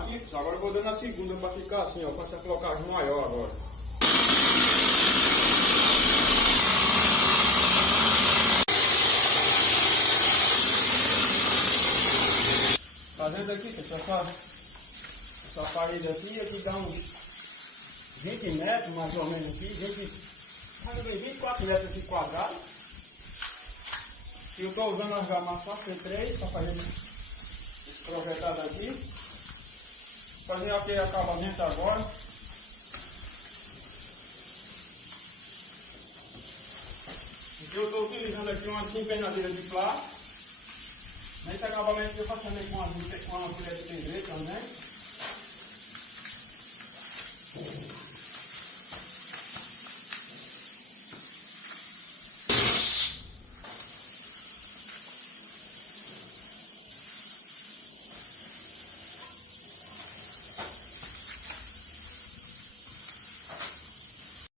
aqui. Agora eu vou dando a segunda para ficar assim, ó, para você colocar as maior agora. Fazendo aqui, pessoal, essa parede aqui dá uns 20 metros mais ou menos aqui, 24 metros aqui quadrados. E eu estou usando as armações P3 para fazer esse projetado aqui. Fazer aquele acabamento agora. Eu estou utilizando aqui uma desempenadeira de plástico. Nesse acabamento eu faço também com uma colher de pedreiro também.